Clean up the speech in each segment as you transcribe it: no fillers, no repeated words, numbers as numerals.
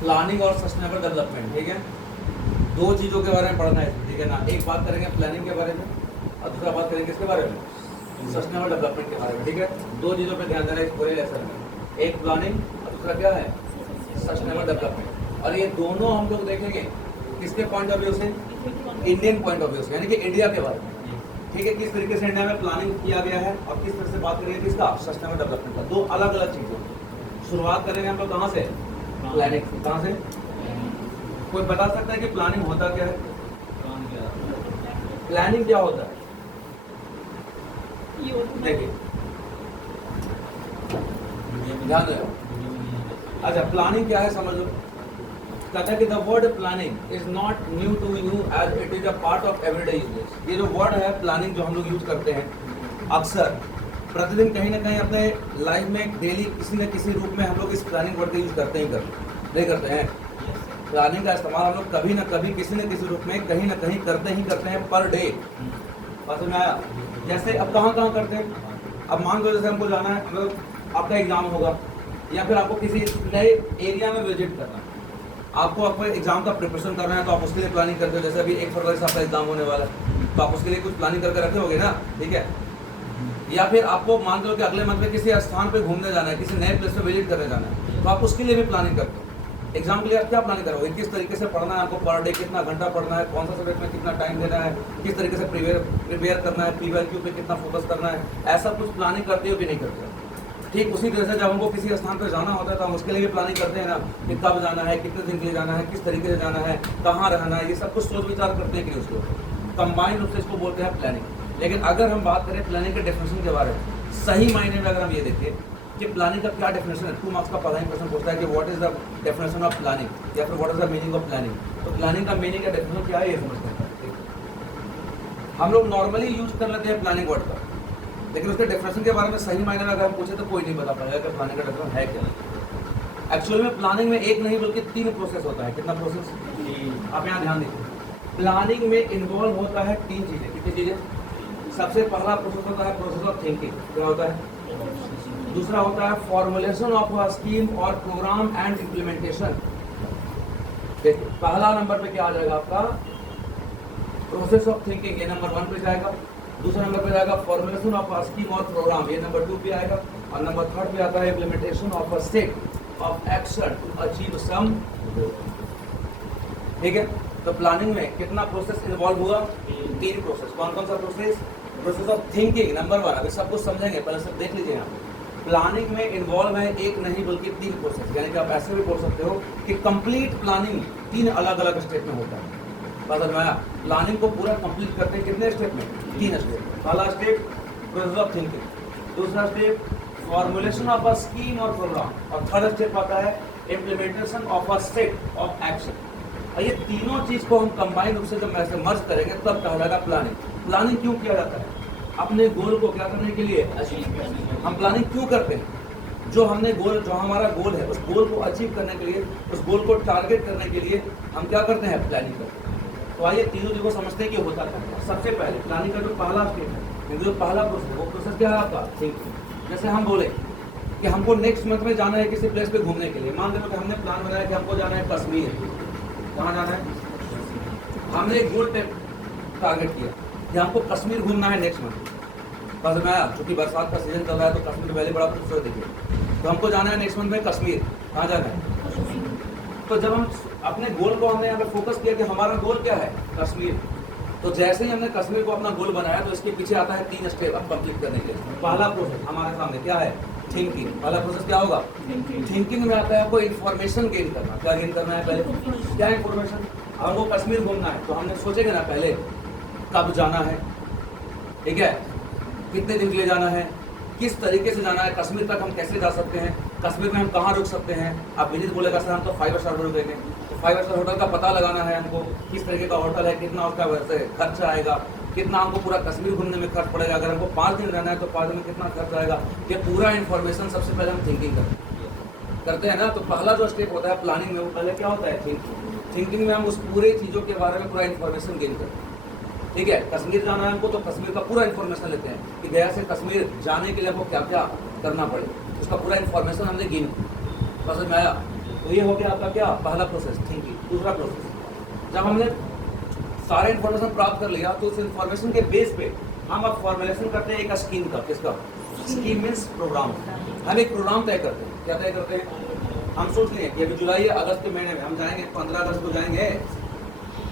Planning और sustainable development, ठीक है। दो चीज़ों के बारे में पढ़ना है, ठीक है ना। एक बात करेंगे प्लानिंग के बारे में और दूसरा बात करेंगे किसके बारे में, सस्टेनेबल डेवलपमेंट के बारे में, ठीक है। दो चीज़ों पे ध्यान देना है इस पूरे लेसन में, एक प्लानिंग और दूसरा क्या है, सस्टेनेबल डेवलपमेंट। और ये दोनों हम लोग देखेंगे किसके पॉइंट ऑफ व्यू से, इंडियन पॉइंट ऑफ व्यू से, यानी कि इंडिया के बारे में, ठीक है। किस तरीके से इंडिया में प्लानिंग किया गया है और किस तरह से बात करेंगे किसका, सस्टेनेबल डेवलपमेंट का। दो अलग अलग चीज़ों। शुरुआत करेंगे हम लोग कहाँ से, प्लानिंग। कहाँ से, कोई बता सकता है कि प्लानिंग होता क्या है, प्लानिंग क्या होता है? देखिए ध्यान दो। अच्छा, प्लानिंग क्या है समझ लो। कहता है कि the word planning is not new to you as it is a part of everyday usages. ये जो वर्ड है प्लानिंग जो हम लोग यूज करते हैं अक्सर प्रतिदिन कहीं ना कहीं अपने लाइफ में डेली किसी न किसी रूप में हम लोग इस प्लानिंग वर्ड का यूज करते ही करते हैं। प्लानिंग का इस्तेमाल हम लोग कभी ना कभी किसी न किसी रूप में कहीं ना कहीं करते हैं पर डे। बात में आया? जैसे अब कहाँ कहाँ करते हैं, अब मान लो जैसे हमको जाना है, मतलब आपका एग्जाम होगा या फिर आपको किसी नए एरिया में विजिट करना है, आपको आपको एग्जाम का प्रिपरेशन करना है, तो आप उसके लिए प्लानिंग करते हो। जैसे अभी 1 फरवरी से आपका एग्जाम होने वाला है, तो आप उसके लिए कुछ प्लानिंग करके रखे होगे ना, ठीक है। या फिर आपको मान लो कि अगले मंथ में किसी स्थान पे घूमने जाना है, किसी नए प्लेस पे विजिट करने जाना है, तो आप उसके लिए भी प्लानिंग करते हो। एग्जाम के लिए आप क्या प्लानिंग करोगे, किस तरीके से पढ़ना है आपको, पर डे कितना घंटा पढ़ना है, कौन सा सब्जेक्ट में कितना टाइम देना है, किस तरीके से प्रिपेयर करना है, PYQ पे कितना फोकस करना है, ऐसा कुछ प्लानिंग करते हो कि नहीं करते हो। ठीक उसी तरह से जब हमको किसी स्थान पर जाना होता है तो हम उसके लिए भी प्लानिंग करते हैं ना, कि कब जाना है, कितने दिन के लिए जाना है, किस तरीके से जाना है, कहाँ रहना है, ये सब कुछ सोच विचार करते हैं कि नहीं उसको कंबाइंड रूप से इसको बोलते हैं प्लानिंग। लेकिन अगर हम बात करें प्लानिंग के डेफिनेशन के बारे में, सही मायने में अगर हम ये देखें कि प्लानिंग का क्या डेफिनेशन है, 2 मार्क्स का पहला ही क्वेश्चन पूछता है कि what is the definition of planning या फिर what is the meaning of planning. तो प्लानिंग का मीनिंग का डेफिनेशन क्या है ये समझते हैं। हम लोग नॉर्मली यूज कर लेते हैं प्लानिंग वर्ड का, लेकिन उसके डेफिनेशन के बारे में सही मायने में अगर हम पूछे तो कोई नहीं बता पाएगा कि प्लानिंग का डेफिनेशन है क्या। एक्चुअली में प्लानिंग में एक नहीं बल्कि 3 प्रोसेस होता है। कितना प्रोसेस, आप यहाँ ध्यान दीजिए। प्लानिंग में इन्वॉल्व होता है 3 चीजें। कितनी चीजें? सबसे पहला प्रोसेस होता है प्रोसेस ऑफ थिंकिंग। क्या होता है? दूसरा होता है फॉर्मुलेशन ऑफ अ स्कीम और प्रोग्राम एंड इम्प्लीमेंटेशन। देखिए पहला नंबर पे क्या आ जाएगा आपका, प्रोसेस ऑफ थिंकिंग, ये नंबर 1 पे जाएगा। दूसरा नंबर पे जाएगा फॉर्मुलेशन ऑफ अ स्कीम और प्रोग्राम, ये नंबर 2 पे आएगा। और नंबर 3 पे आता है implementation of a state of action to achieve some goal. ठीक है, तो प्लानिंग में कितना प्रोसेस इन्वॉल्व हुआ? 3 प्रोसेस। कौन कौन सा process? Process of thinking number 1, अभी सब कुछ समझेंगे, पहले सब देख लीजिए। यहाँ प्लानिंग में इन्वॉल्व है एक नहीं बल्कि 3 प्रोसेस, यानी कि आप ऐसे भी बोल सकते हो कि कंप्लीट प्लानिंग 3 अलग अलग स्टेप में होता है। बात आया? प्लानिंग को पूरा कंप्लीट करते हैं कितने स्टेप में? 3 स्टेप। पहला स्टेप प्रोसेस ऑफ थिंकिंग, दूसरा step formulation of a scheme और प्रोग्राम, और थर्ड स्टेप आता है implementation of a set of action. और ये तीनों चीज को हम कंबाइन रूप से जब ऐसे मर्ज करेंगे तब कहलाएगा प्लानिंग। प्लानिंग क्यों किया जाता है? अपने गोल को क्या करने के लिए, अचीव करने के लिए। हम प्लानिंग क्यों करते हैं? जो हमने गोल, जो हमारा गोल है, उस गोल को अचीव करने के लिए, उस गोल को टारगेट करने के लिए हम क्या करते हैं? प्लानिंग करते हैं। तो आइए तीनों चीजों को समझते हैं कि होता क्या है। सबसे पहले प्लानिंग का जो पहला स्टेप है, जो पहला प्रोसेस, वो प्रोसेस क्या है आपका? थिंकिंग। जैसे हम बोले कि हमको नेक्स्ट मंथ में जाना है किसी प्लेस पे घूमने के लिए। मान लो कि हमने प्लान बनाया कि हमको जाना है कश्मीर। कहाँ जाना है? हमने एक गोल टारगेट किया कि हमको कश्मीर घूमना है नेक्स्ट मंथ। बस मैं आया, चूंकि बरसात का सीजन चल रहा है तो कश्मीर वैली बड़ा खूबसूरत दिखे, तो हमको जाना है नेक्स्ट मंथ में कश्मीर। कहाँ जाना है? तो जब हम अपने गोल को हमने यहाँ पे फोकस किया कि हमारा गोल क्या है? कश्मीर। तो जैसे ही हमने कश्मीर को अपना गोल बनाया तो इसके पीछे आता है 3 स्टेप अब कंप्लीट करने के लिए। पहला प्रोसेस हमारे सामने क्या है? थिंकिंग। पहला प्रोसेस क्या होगा? थिंकिंग में आता है आपको इन्फॉर्मेशन गेन करना। क्या गेन करना है? पहले क्या इन्फॉर्मेशन? हमको कश्मीर घूमना है तो हमने सोचेंगे ना पहले कब जाना है, ठीक है, कितने दिन के लिए जाना है, किस तरीके से जाना है, कश्मीर तक हम कैसे जा सकते हैं, कश्मीर में हम कहाँ रुक सकते हैं। अब विनीत बोलेगा सर हम तो 5 स्टार होटल रुकेंगे, तो 5 स्टार होटल का पता लगाना है हमको, किस तरीके का होटल है, कितना उसका वैसे खर्चा आएगा, कितना हमको पूरा कश्मीर घूमने में खर्च पड़ेगा, अगर हमको 5 दिन रहना है तो 5 दिन में कितना खर्च आएगा। ये पूरा इन्फॉर्मेशन सबसे पहले हम थिंकिंग करते हैं ना। तो पहला जो स्टेप होता है प्लानिंग में, वो पहले क्या होता है? थिंकिंग। थिंकिंग में हम उस पूरे चीज़ों के बारे में पूरा इन्फॉर्मेशन गेन करते हैं। ठीक है, कश्मीर जाना है हमको तो कश्मीर का पूरा इन्फॉर्मेशन लेते हैं कि गया से कश्मीर जाने के लिए हमको क्या क्या करना पड़े, उसका पूरा इन्फॉर्मेशन हमने गेन। समझ में आया? तो ये हो गया आपका क्या, पहला प्रोसेस थिंकिंग। दूसरा प्रोसेस, जब हमने सारा इन्फॉर्मेशन प्राप्त कर लिया तो उस इन्फॉर्मेशन के बेस पे हम अब फॉर्मुलेशन करते हैं एक स्कीम का। किसका? Scheme means programme. हम एक प्रोग्राम तय करते हैं। क्या तय करते हैं? हम सोच लिए कि अभी जुलाई या अगस्त के महीने में हम जाएंगे, 15 अगस्त को जाएंगे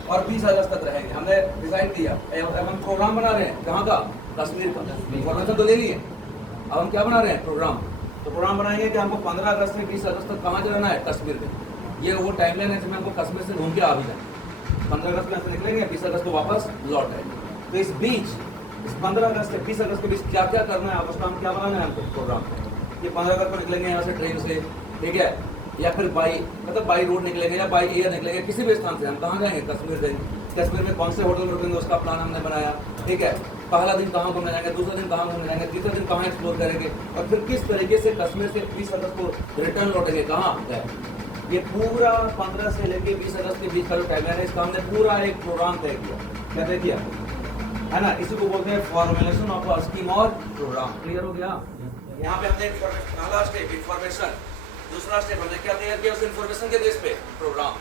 और 20 अगस्त तक रहेंगे। हमने डिसाइड किया, अब हम प्रोग्राम बना रहे हैं। कहाँ का? कश्मीर का। इन्फॉर्मेशन तो ले लिए, अब हम क्या बना रहे हैं? प्रोग्राम। तो प्रोग्राम बनाएंगे कि हमको 15 अगस्त से 20 अगस्त तक कहाँ जाना है? कश्मीर में। ये वो टाइमलाइन है जिसमें हमको कश्मीर से घूम के आ भी जाए। 15 अगस्त में निकलेंगे, 20 अगस्त को वापस लौट आएंगे। तो इस बीच, इस 15 अगस्त से 20 अगस्त के बीच क्या क्या करना है, उसका हम क्या बनाना है हमको? प्रोग्राम। ये 15 अगस्त को निकलेंगे यहाँ से ट्रेन से, ठीक है, या फिर बाई रोड निकलेंगे या बाई एयर निकलेंगे, किसी भी स्थान से हम कहाँ जाएंगे? कश्मीर जाएंगे। कश्मीर में कौन से होटल में रुकेंगे उसका प्लान हमने बनाया, ठीक है। पहला दिन कहाँ घूमने जाएंगे, दूसरा दिन कहाँ घूमने जाएंगे, तीसरा दिन कहाँ एक्सप्लोर करेंगे, और फिर किस तरीके से कश्मीर से 20 अगस्त को रिटर्न लौटेंगे, कहाँ गए। ये पूरा 15 से लेके 20 अगस्त के बीच का जो टाइमलाइन है, इसका हमने पूरा एक प्रोग्राम तय किया। क्या तय किया है ना? इसी को बोलते हैं फॉर्मुलेशन ऑफ अ स्कीम और प्रोग्राम। क्लियर हो गया? यहाँ पे हमने पहला स्टेप इन्फॉर्मेशन, दूसरा स्टेप हमने क्या तैयार किया? उस इन्फॉर्मेशन के बेस पे प्रोग्राम।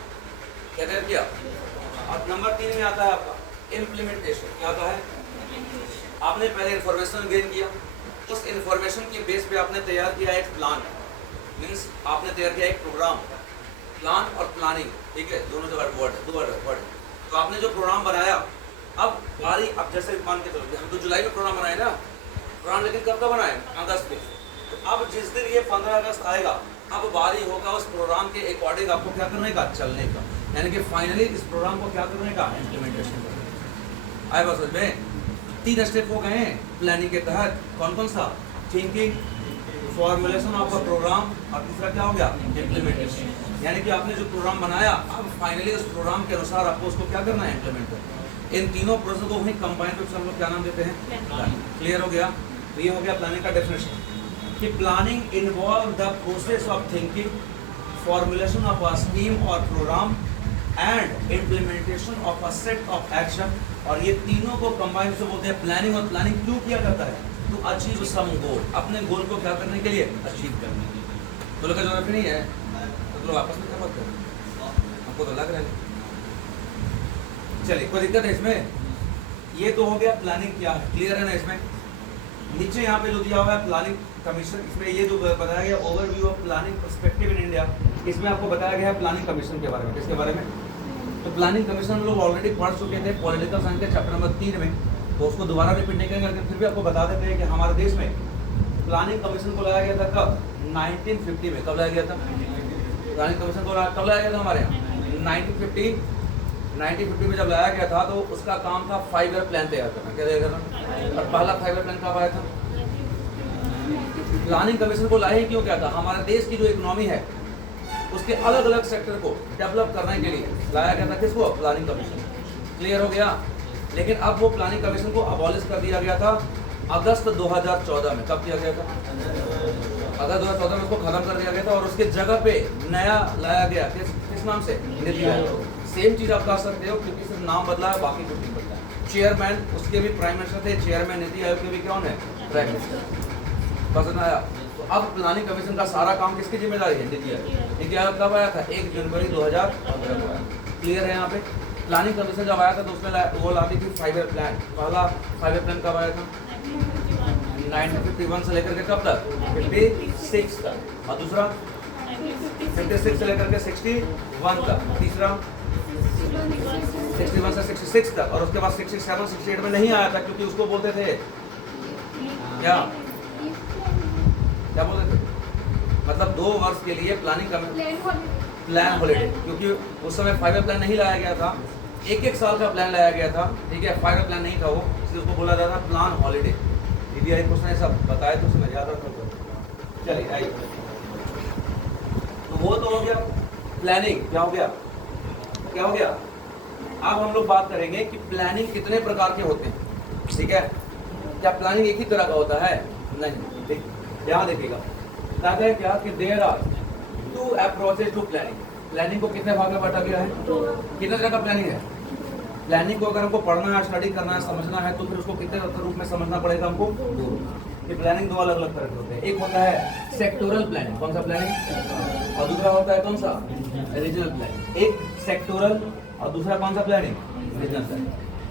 क्या तैयार किया? अब नंबर 3 में आता है आपका इम्प्लीमेंटेशन। क्या आता है? आपने पहले इन्फॉर्मेशन गेन किया, उस इन्फॉर्मेशन के बेस पे आपने तैयार किया एक प्लान, मीन्स आपने तैयार किया एक प्रोग्राम। प्लान और प्लानिंग, ठीक है, दोनों जगह दो वर्ड। तो आपने जो प्रोग्राम बनाया, अब बारी, अब जैसे मान के चलो हम तो जुलाई में प्रोग्राम बनाए ना, प्रोग्राम लेकिन कब का बनाए? अगस्त में। तो अब जिस दिन ये 15 अगस्त आएगा, अब बारी होगा उस प्रोग्राम के अकॉर्डिंग आपको क्या करने का? चलने का। यानी कि फाइनली इस प्रोग्राम को क्या करने का? इम्प्लीमेंटेशन करने का। आए बस में 3 स्टेप हो गए हैं प्लानिंग के तहत। कौन कौन सा? Thinking, formulation of a programme, और तीसरा क्या हो गया? इम्प्लीमेंटेशन। यानी कि आपने जो प्रोग्राम बनाया, अब फाइनली उस प्रोग्राम के अनुसार आपको उसको क्या करना है? इम्प्लीमेंट करना है। इन तीनों प्रोसेस को वही कंबाइंड रूप से हम लोग क्या नाम देते हैं? प्लानिंग। क्लियर हो गया? तो ये हो गया प्लानिंग का डेफिनेशन कि planning involve the process of thinking, formulation of a scheme और program and implementation of a set of action. और ये तीनों को कंबाइन से बोलते हैं प्लानिंग। और प्लानिंग क्यों किया जाता है? टू अचीव सम गोल, अपने गोल को क्या करने के लिए? अचीव करने के लिए। तो लोग का जरूरत नहीं है तो आपस में क्या बात करें, हमको तो लग रहा है। चलिए, कोई दिक्कत है इसमें? ये तो हो गया प्लानिंग क्या है, क्लियर है ना? इसमें नीचे यहाँ पे जो दिया हुआ है प्लानिंग कमीशन, इसमें ये जो बताया गया overview of planning perspective in India, इसमें आपको बताया गया है प्लानिंग कमीशन के बारे में। किसके बारे में? तो प्लानिंग कमीशन हम लोग ऑलरेडी पढ़ चुके थे पॉलिटिकल साइंस के चैप्टर नंबर 3 में, तो उसको दोबारा रिपीट नहीं करेंगे, फिर भी आपको बता देते हैं कि हमारे देश में प्लानिंग कमीशन को लाया गया था कब? 1950 में। कब लाया गया था प्लानिंग कमीशन को? कब लाया गया था हमारे यहाँ? 1950 में जब लाया गया था तो उसका काम था 5 ईयर प्लान तैयार करना। क्या तैयार करना? और पहला 5 ईयर प्लान कब आया था? प्लानिंग कमीशन को लाया ही क्यों क्या था? हमारे देश की जो इकोनॉमी है उसके अलग अलग सेक्टर को डेवलप करने के लिए लाया गया था। किसको? Planning commission. क्लियर हो गया? लेकिन अब वो प्लानिंग कमीशन को अबॉलिश कर दिया गया था अगस्त 2014 में। कब किया गया था? अगस्त 2014 में उसको खत्म कर दिया गया था और उसके जगह पे नया लाया गया। किस नाम से? नीति आयोग। सेम चीज आप कह सकते हो क्योंकि सिर्फ नाम बदला है, बाकी कुछ नहीं बदला है। चेयरमैन उसके भी प्राइम मिनिस्टर थे, चेयरमैन नीति आयोग के भी कौन है? Prime minister. पसंद आया? तो अब प्लानिंग कमीशन का सारा काम किसकी जिम्मेदारी है? नीति आयोग। नीति आयोग कब आया था? 1 जनवरी 2015 को आया। क्लियर है? यहाँ पे प्लानिंग कमीशन जब आया था तो उसमें वो लाती थी 5 ईयर प्लान। पहला 5 ईयर प्लान कब आया था? 1951 से लेकर के कब तक? 56 तक। और दूसरा 56 से लेकर के 61 तक। तीसरा 61 से 66 तक। और उसके बाद 67 68 में नहीं आया था क्योंकि उसको बोलते थे क्या बोलते थे? मतलब 2 वर्ष के लिए प्लानिंग प्लान हॉलिडे, क्योंकि उस समय 5 ईयर प्लान नहीं लाया गया था, 1-1 साल का प्लान लाया गया था। ठीक है, 5 ईयर प्लान नहीं था वो, इसलिए उसको बोला जाता था प्लान हॉलिडे। DBI कुछ नहीं सब बताया तो उसमें याद रखो। चलिए आइए, तो वो तो हो गया प्लानिंग। क्या हो गया? अब हम लोग बात करेंगे कि प्लानिंग कितने प्रकार के होते हैं। ठीक है, क्या प्लानिंग एक ही तरह का होता है? नहीं। यहाँ देखिएगा, कहते हैं क्या कि there are 2 approaches to planning. Planning को कितने भाग में बांटा गया है? कितने तरह का प्लानिंग है? प्लानिंग को अगर हमको पढ़ना है, स्टडी करना है, समझना है तो फिर उसको कितने रूप में समझना पड़ेगा हमको? 2। ये प्लानिंग 2 अलग अलग तरह के होते हैं। एक होता है सेक्टोरल प्लानिंग। कौन सा प्लानिंग? और दूसरा होता है कौन सा, रीजनल प्लानिंग। एक सेक्टोरल और दूसरा कौन सा प्लानिंग, रीजनल प्लानिंग।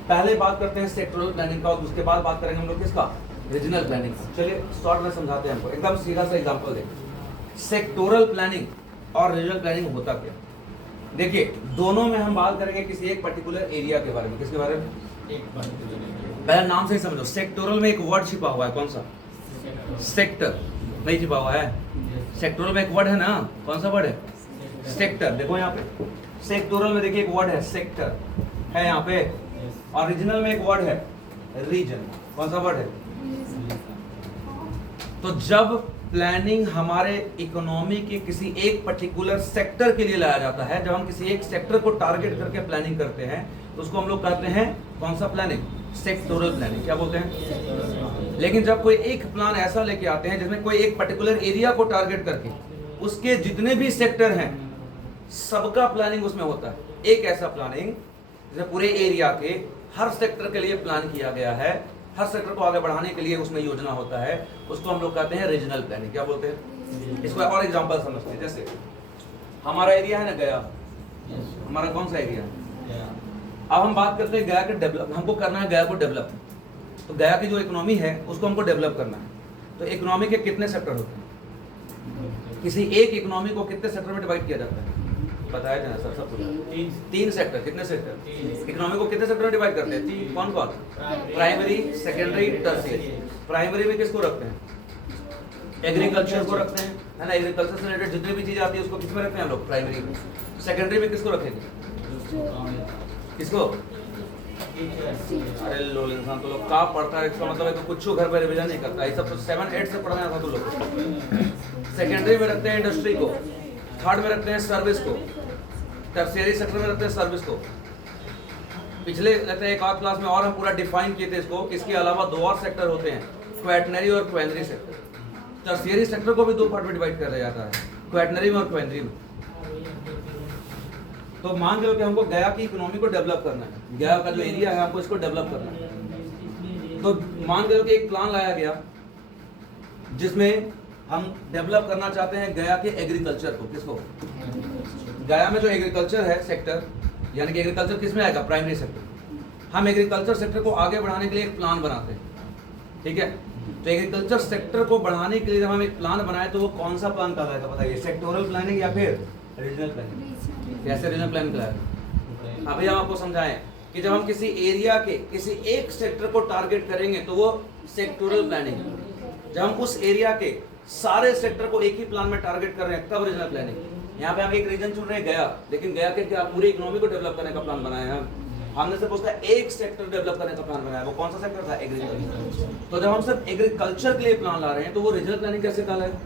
पहले बात करते हैं सेक्टोरल प्लानिंग का और उसके बाद बात करेंगे हम लोग किसका, रीजनल प्लानिंग। चलिए शॉर्ट में समझाते हैं हमको, एकदम सीधा सा एग्जांपल देखिए। सेक्टोरल प्लानिंग और रीजनल प्लानिंग होता क्या, देखिए दोनों में हम बात करेंगे किसी एक पर्टिकुलर एरिया के बारे में। किसके बारे में, पहले नाम से ही समझो। सेक्टोरल में एक वर्ड छिपा हुआ है, कौन सा, सेक्टर, नहीं छिपा हुआ है। सेक्टोरल में एक वर्ड है ना, कौन सा वर्ड है, सेक्टर। देखो यहाँ पे सेक्टोरल में देखिए एक वर्ड है सेक्टर है यहाँ पे, और रीजनल में एक वर्ड है रीजन। कौन सा वर्ड है, तो जब प्लानिंग हमारे इकोनॉमी के किसी एक पर्टिकुलर सेक्टर के लिए लाया जाता है, जब हम किसी एक सेक्टर को टारगेट करके प्लानिंग करते हैं तो उसको हम लोग कहते हैं कौन सा प्लानिंग, सेक्टोरल प्लानिंग। क्या बोलते हैं। लेकिन जब कोई एक प्लान ऐसा लेके आते हैं जिसमें कोई एक पर्टिकुलर एरिया को टारगेट करके उसके जितने भी सेक्टर हैं सबका प्लानिंग उसमें होता है, एक ऐसा प्लानिंग जिसमें पूरे एरिया के हर सेक्टर के लिए प्लान किया गया है, हर सेक्टर को आगे बढ़ाने के लिए उसमें योजना होता है, उसको हम लोग कहते हैं रीजनल प्लानिंग। क्या बोलते हैं। इसको और एग्जांपल समझते हैं। जैसे हमारा एरिया है ना गया, हमारा कौन सा एरिया है। अब हम बात करते हैं गया के डेवलप, हमको करना है गया को डेवलप। तो गया की जो इकोनॉमी है उसको हमको डेवलप करना है। तो इकोनॉमी के कितने सेक्टर होते हैं, किसी एक इकोनॉमी को कितने सेक्टर में डिवाइड किया जाता है, बताया जाना सर सब कुछ। तीन सेक्टर। कितने सेक्टर, इकोनॉमी को कितने सेक्टर में डिवाइड करते हैं, तीन। कौन कौन, प्राइमरी, सेकेंडरी, टर्शियरी। प्राइमरी में किसको रखते हैं, एग्रीकल्चर को रखते हैं, है ना। एग्रीकल्चर से रिलेटेड जितनी भी चीजें आती है उसको किसमें रखते हैं हम लोग, प्राइमरी में। सेकेंडरी में किसको रखेंगे, किसको, अरे लोग इंसान तो लोग का पढ़ता है, इसका मतलब है कि कुछ घर पर रिवीजन नहीं करता, ये सब तो 7-8 से पढ़ना था तो लोग। सेकेंडरी में रखते हैं इंडस्ट्री को, थर्ड में रखते हैं सर्विस को, टर्शियरी सेक्टर में रखते हैं सर्विस को। पिछले रहते हैं एक आध क्लास में और हम पूरा डिफाइन किए थे इसको। इसके अलावा दो और सेक्टर होते हैं, क्वेटनरी और क्वेनरी सेक्टर। टर्शियरी सेक्टर को भी दो पार्ट में डिवाइड कर दिया जाता है, क्वेटनरी में और क्वेनरी में। तो मान लो कि हमको गया की इकोनॉमी को डेवलप करना है, गया का जो एरिया है हमको इसको डेवलप करना है। तो मान लो कि एक प्लान लाया गया जिसमें हम डेवलप करना चाहते हैं गया के एग्रीकल्चर को। किसको, गया में जो एग्रीकल्चर है सेक्टर, यानी कि एग्रीकल्चर किस में आएगा, प्राइमरी सेक्टर। हम एग्रीकल्चर सेक्टर को आगे बढ़ाने के लिए एक प्लान बनाते हैं, ठीक है। तो एग्रीकल्चर सेक्टर को बढ़ाने के लिए जब हम एक प्लान बनाए तो वो कौन सा प्लान कहलाएगा बताइए, सेक्टोरल प्लानिंग या फिर रीजनल प्लानिंग। कैसे रीजनल प्लानिंग कहलाएगा, अभी हम आपको समझाएं कि जब हम किसी एरिया के किसी एक सेक्टर को टारगेट करेंगे तो वो सेक्टोरल प्लानिंग। जब हम उस एरिया के सारे सेक्टर को एक ही प्लान में टारगेट कर रहे हैं तब रीजनल प्लानिंग। यहाँ पे हम एक रीजन चुन रहे हैं गया, लेकिन गया के क्या पूरी इकोनॉमी को डेवलप करने का प्लान बनाया है हमने। सिर्फ उसका एक सेक्टर डेवलप करने का प्लान बनाया, वो कौन सा सेक्टर था, एग्रीकल्चर। तो जब हम सिर्फ एग्रीकल्चर के लिए प्लान ला रहे हैं तो वो रीजनल प्लानिंग कैसे कहलाएगा।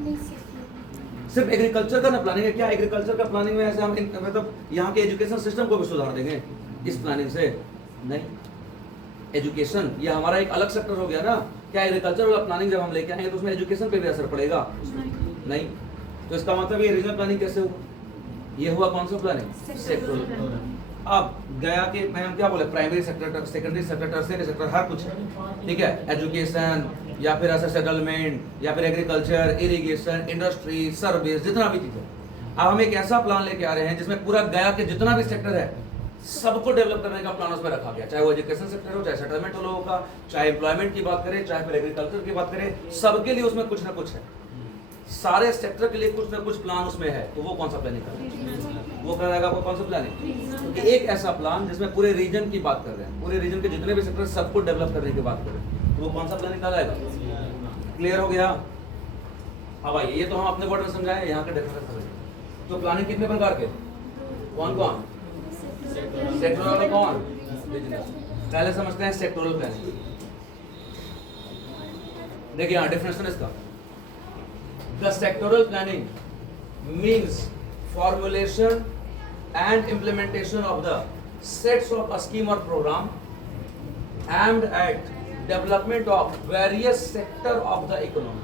सिर्फ एग्रीकल्चर का ना प्लानिंग है क्या, एग्रीकल्चर का प्लानिंग में ऐसे हम मतलब यहाँ के एजुकेशन सिस्टम को भी सुधार देंगे इस प्लानिंग से, नहीं। एजुकेशन ये हमारा एक अलग सेक्टर हो गया ना। क्या एग्रीकल्चर वाला प्लानिंग जब हम लेके आएंगे तो उसमें एजुकेशन पे भी असर पड़ेगा, नहीं। तो इसका मतलब ये रीजनल प्लानिंग कैसे हुआ, ये हुआ कौन सा प्लानिंग, सेक्टोरल। अब गया के मैं हम क्या बोले, primary sector, secondary sector, tertiary sector, हर कुछ, ठीक है। एजुकेशन या फिर ऐसा सेटलमेंट या फिर एग्रीकल्चर, इरिगेशन, इंडस्ट्री, सर्विस, जितना भी चीज है। अब हम एक ऐसा प्लान लेके आ रहे हैं जिसमें पूरा गया के जितना भी सेक्टर है सबको डेवलप करने का प्लान उसमें रखा गया, चाहे वो एजुकेशन सेक्टर हो, चाहे सेटलमेंट हो लोगों का, चाहे एम्प्लॉयमेंट की बात करें, चाहे फिर एग्रीकल्चर की बात करें, सबके लिए उसमें कुछ ना कुछ है। सारे सेक्टर के लिए कुछ ना कुछ प्लान उसमें है, तो वो कौन सा प्लानिंग करेगा, वो कराएगा आपको कौन सा प्लानिंग। तो एक ऐसा प्लान जिसमें पूरे रीजन की बात कर रहे हैं, पूरे रीजन के जितने भी सेक्टर सबको डेवलप करने की बात करें, तो वो कौन सा प्लानिंग कहलाएगा। क्लियर हो गया। अब आइए, ये तो हम अपने वर्ड में समझाए, यहाँ के डिफरेंस समझिए। तो प्लानिंग कितने प्रकार के, कौन कौन, सेक्टोरल में कौन, बिजनेस। पहले समझते हैं सेक्टोरल प्लानिंग। देखिए यहाँ डिफरेंस इसका, the sectoral planning means formulation and implementation of the sets of a scheme और programme aimed at development of various sector of the economy.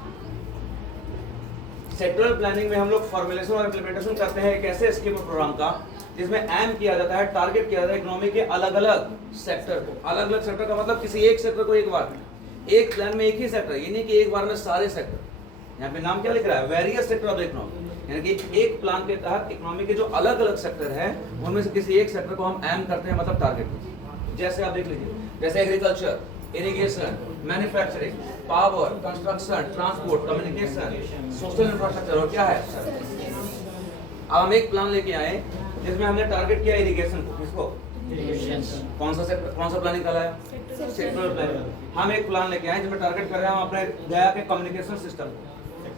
Sectoral planning में हम लोग फॉर्मुलेशन और इम्प्लीमेंटेशन करते हैं एक ऐसे स्कीम और प्रोग्राम का जिसमें एम किया जाता है, टारगेट किया जाता है इकोनॉमी के अलग अलग सेक्टर को। अलग अलग सेक्टर का मतलब किसी एक सेक्टर को एक बार, एक प्लान में एक ही सेक्टर, ये नहीं कि एक बार में सारे सेक्टर। यहाँ पे नाम क्या लिख रहा है, various sector of the economy. यानी कि एक प्लान के तहत इकोनॉमी के जो अलग अलग सेक्टर हैं उनमें से किसी एक सेक्टर को हम एम करते हैं, मतलब टारगेट। जैसे आप देख लीजिए, जैसे agriculture, irrigation, manufacturing, power, construction, transport, communication, social infrastructure, और क्या है सर। अब हम एक प्लान लेके आए जिसमें हमने टारगेट किया इरिगेशन को। किसको? कौन सा सेक्टर, कौन सा प्लानिंग का है? Sectoral planning. हम एक प्लान लेके आए जिसमें टारगेट कर रहे हैं हम अपने गया के कम्युनिकेशन सिस्टम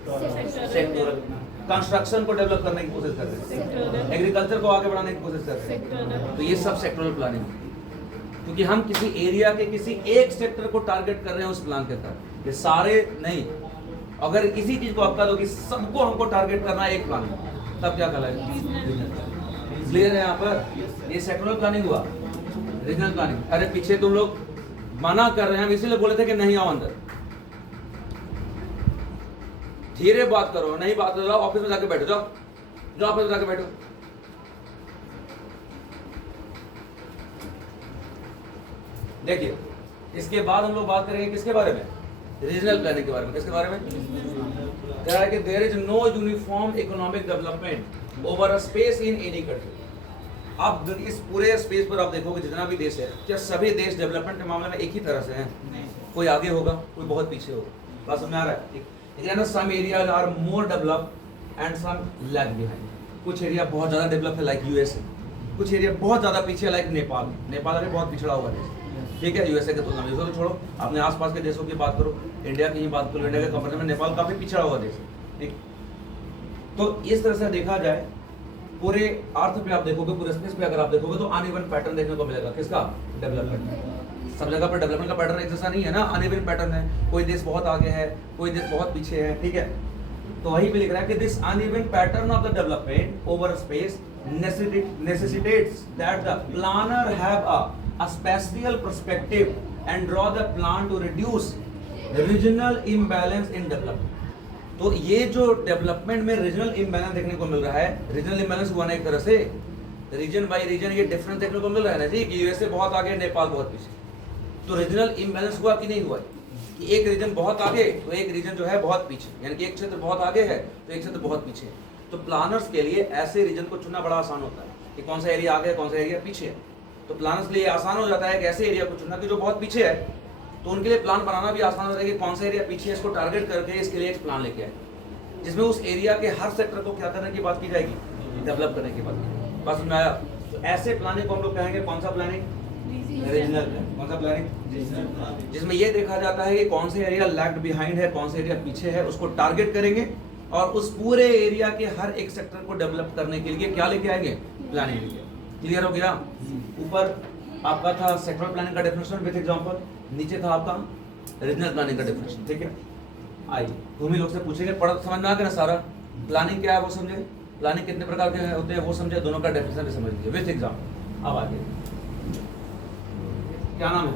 को, सेक्टरल। कंस्ट्रक्शन को डेवलप करने की कोशिश कर रहे हैं, एग्रीकल्चर को आगे बढ़ाने की कोशिश कर रहे हैं, तो ये सब सेक्टरल प्लानिंग है। क्योंकि हम किसी एरिया के किसी एक सेक्टर को टारगेट कर रहे हैं उस प्लान के तहत, ये सारे नहीं। अगर इसी चीज को आप कह दो कि सबको हमको टारगेट करना है एक प्लान में, तब क्या कहलाएगा? क्लियर है यहाँ पर? ये सेक्टरल प्लानिंग हुआ, रीजनल प्लानिंग। अरे पीछे तुम लोग मना कर रहे हैं, हम इसीलिए बोले थे कि नहीं आओ अंदर, धीरे बात करो, नहीं बात करो, ऑफिस में जाके बैठो, जाओ जाओ ऑफिस में जाके बैठो। देखिए, इसके बाद हम लोग बात करेंगे किसके बारे में? रीजनल प्लानिंग के बारे में। किसके बारे में? कह रहा है कि there is no uniform economic development over a space in any country. आप इस पूरे स्पेस पर आप देखोगे जितना भी देश है, क्या सभी देश डेवलपमेंट के मामले में एक ही तरह से हैं? कोई आगे होगा, कोई बहुत पीछे होगा। बात समझ में आ रहा है? Some areas are more developed and some lag behind. कुछ एरिया बहुत ज्यादा डेवलप है लाइक यूएसए, कुछ एरिया बहुत ज्यादा पीछे है लाइक नेपाल। नेपाल अभी बहुत पिछड़ा हुआ देश, ठीक है, यूएसए के तुलना में। यूएसए को छोड़ो, अपने आसपास के देशों की बात करो, इंडिया की ही बात करो, इंडिया के कंपेरिजन में नेपाल काफी पिछड़ा हुआ देश है, ठीक। तो इस तरह से देखा जाए पूरे अर्थ पे आप देखोगे, पूरे स्पेस पे अगर आप देखोगे तो अनइवन पैटर्न देखने को मिलेगा। किसका? डेवलपमेंट। सब जगह पर डेवलपमेंट का पैटर्न एक जैसा नहीं है ना, अनइवन पैटर्न है। कोई देश बहुत आगे है, कोई देश बहुत पीछे है, ठीक है। तो वही पे लिख रहा है कि this uneven pattern of the development over space necessitates that the planner have a spatial perspective and draw the plan to reduce regional imbalance in development। तो ये जो डेवलपमेंट में रीजनल इम्बैलेंस देखने को मिल रहा है, रीजनल इम्बैलेंस हुआ ना एक तरह से, रीजन बाय रीजन ये डिफरेंस देखने को मिल रहा है ना जी, कि यूएसए बहुत आगे, नेपाल बहुत पीछे। तो रीजनल इम्बैलेंस हुआ कि नहीं हुआ? कि एक रीजन बहुत आगे तो एक रीजन जो है बहुत पीछे, यानी कि एक क्षेत्र बहुत आगे है तो एक क्षेत्र बहुत पीछे है। तो प्लानर्स के लिए ऐसे रीजन को चुनना बड़ा आसान होता है कि कौन सा एरिया आगे है, कौन सा एरिया पीछे है। तो प्लानर्स के लिए आसान हो जाता है कि ऐसे एरिया को चुनना कि जो बहुत पीछे है, तो उनके लिए प्लान बनाना भी आसान होता है कि कौन सा एरिया पीछे है, इसको टारगेट करके इसके लिए एक प्लान लेके आए, जिसमें उस एरिया के हर सेक्टर को क्या करने की बात की जाएगी? डेवलप करने की बात। बस में आया? तो ऐसे प्लानिंग को हम लोग कहेंगे कौन सा प्लानिंग? Regional planning. कौन सा प्लानिंग? जिसमें यह देखा जाता है कि कौन सा एरिया लैग्ड बिहाइंड है, कौन सा एरिया पीछे है, उसको टारगेट करेंगे और उस पूरे एरिया के हर एक सेक्टर को डेवलप करने के लिए क्या लेके आएंगे? प्लानिंग लेके। क्लियर हो गया? ऊपर आपका था सेक्टरल प्लानिंग का डेफिनेशन विद एग्जांपल, नीचे था आपका रीजनल प्लानिंग का डेफिनेशन, ठीक है। आइए, तुम ही लोग से पूछेंगे, पढ़ समझ में आ गया ना सारा? प्लानिंग क्या है वो समझे, प्लानिंग कितने प्रकार के होते हैं वो समझे, दोनों का डेफिनेशन भी समझ लीजिए विद एग्जांपल। अब आगे क्या नाम है?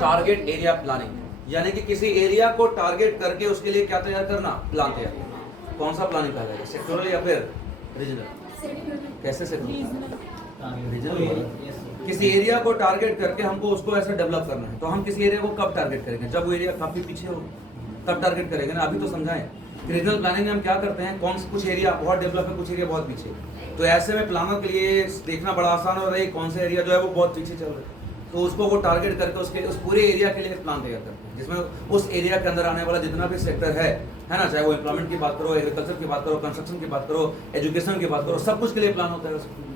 टारगेट एरिया प्लानिंग, यानी कि किसी एरिया को टारगेट करके उसके लिए क्या तैयार करना? प्लान तैयार। कौन सा प्लानिंग कहा जाएगा? सेक्टोरल या फिर रीजनल? कैसे सेक्टोरल? रीजनल। किसी एरिया को टारगेट करके हमको उसको ऐसे डेवलप करना है, तो हम किसी एरिया को कब टारगेट करेंगे? जब वो एरिया काफी पीछे हो, तब टारगेट करेंगे ना। अभी तो समझाएं रीजनल प्लानिंग में हम क्या करते हैं, कौन कुछ एरिया बहुत डेवलप है, कुछ एरिया बहुत पीछे। तो ऐसे में प्लानर के लिए देखना बड़ा आसान हो रहा है कौन सा एरिया जो है वो बहुत पीछे चल रहा है, तो उसको वो टारगेट करके उसके उस पूरे एरिया के लिए प्लान तैयार करते हैं, जिसमें उस एरिया के अंदर आने वाला जितना भी सेक्टर है ना, चाहे वो एम्प्लॉयमेंट की बात करो, एग्रीकल्चर की बात करो, कंस्ट्रक्शन की बात करो, एजुकेशन की बात करो, सब कुछ के लिए प्लान होता है उसको।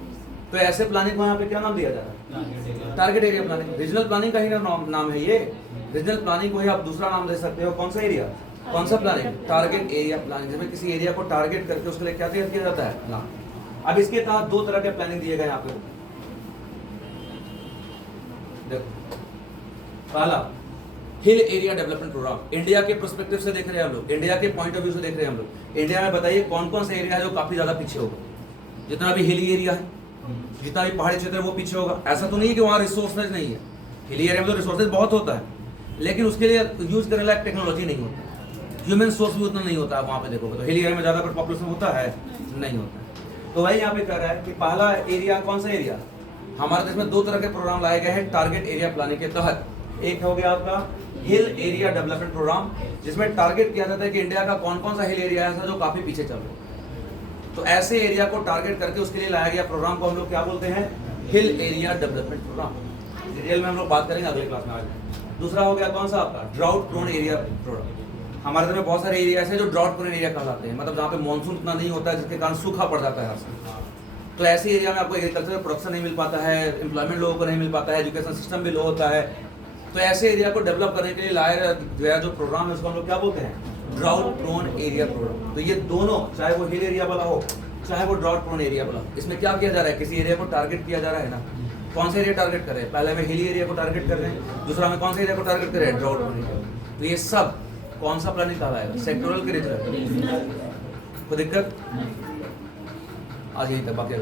तो ऐसे प्लानिंग को यहाँ पे क्या नाम दिया जा रहा है? Target area planning. Regional planning का ही नाम है ये। रीजनल प्लानिंग को ही आप दूसरा नाम दे सकते हो, कौन सा एरिया, कौन सा प्लानिंग? टारगेट एरिया प्लानिंग, जिसमें किसी एरिया को टारगेट करके उसके लिए क्या तैयार किया जाता है? प्लान। अब इसके तहत दो तरह के प्लानिंग दिए गए यहाँ पे, देखो। पहला hill area development programme, India के पर्सपेक्टिव से देख रहे हैं हम लोग, इंडिया के पॉइंट ऑफ व्यू से देख रहे हैं हम लोग। इंडिया में बताइए कौन कौन सा एरिया है जो काफी ज्यादा पीछे होगा? जितना भी हिली एरिया है, जितना भी पहाड़ी क्षेत्र है वो पीछे होगा। ऐसा तो नहीं है कि वहाँ रिसोर्सेज नहीं है, हिली एरिया में तो रिसोर्सेज बहुत होता है, लेकिन उसके लिए यूज करने लायक टेक्नोलॉजी नहीं होता, ह्यूमन सोर्स भी उतना नहीं होता है वहाँ पे देखोगे तो। हिली एरिया में ज्यादा पॉपुलेशन होता है? नहीं होता है। तो वही यहाँ पे कह रहा है कि पहला एरिया कौन सा एरिया? हमारे देश में दो तरह के प्रोग्राम लाए गए हैं टारगेट एरिया प्लानिंग के तहत। एक हो गया आपका हिल एरिया डेवलपमेंट प्रोग्राम, जिसमें टारगेट किया जाता है कि इंडिया का कौन कौन सा हिल एरिया है ऐसा जो काफी पीछे चल रहा है। तो ऐसे एरिया को टारगेट करके उसके लिए लाया गया प्रोग्राम को हम लोग क्या बोलते हैं, hill area development programme. Detail में हम लोग बात करेंगे अगले क्लास में आज। दूसरा हो गया कौन सा आपका, ड्राउट प्रोन एरिया प्रोग्राम। हमारे देश में बहुत सारे एरियाज हैं जो ड्राउट प्रोन एरिया कहलाते हैं, मतलब जहाँ पे मानसून उतना नहीं होता है, जिसके कारण सूखा पड़ जाता है हर साल। तो ऐसे एरिया में आपको एग्रीकल्चर प्रोडक्शन नहीं मिल पाता है, एम्प्लॉयमेंट लोगों को नहीं मिल पाता है, एजुकेशन सिस्टम भी लो होता है। तो ऐसे एरिया को डेवलप करने के लिए लाया गया जो प्रोग्राम है उसको हम लोग क्या बोलते हैं, ड्राउट प्रोन एरिया प्रोग्राम। तो ये दोनों, चाहे वो हिल एरिया वाला हो चाहे वो ड्राउट प्रोन एरिया वाला, इसमें क्या किया जा रहा है, किसी एरिया को टारगेट किया जा रहा है ना। कौन सा एरिया टारगेट कर रहे हैं, पहले में हिली एरिया को टारगेट कर रहे हैं, दूसरा में कौन सा एरिया को टारगेट कर रहे हैं, ड्राउट प्रोन एरिया। तो ये सब कौन सा प्लानिंग कहलाएगा, सेक्टोरल के रीजनल। कोई दिक्कत आज यहीं तक, बाकी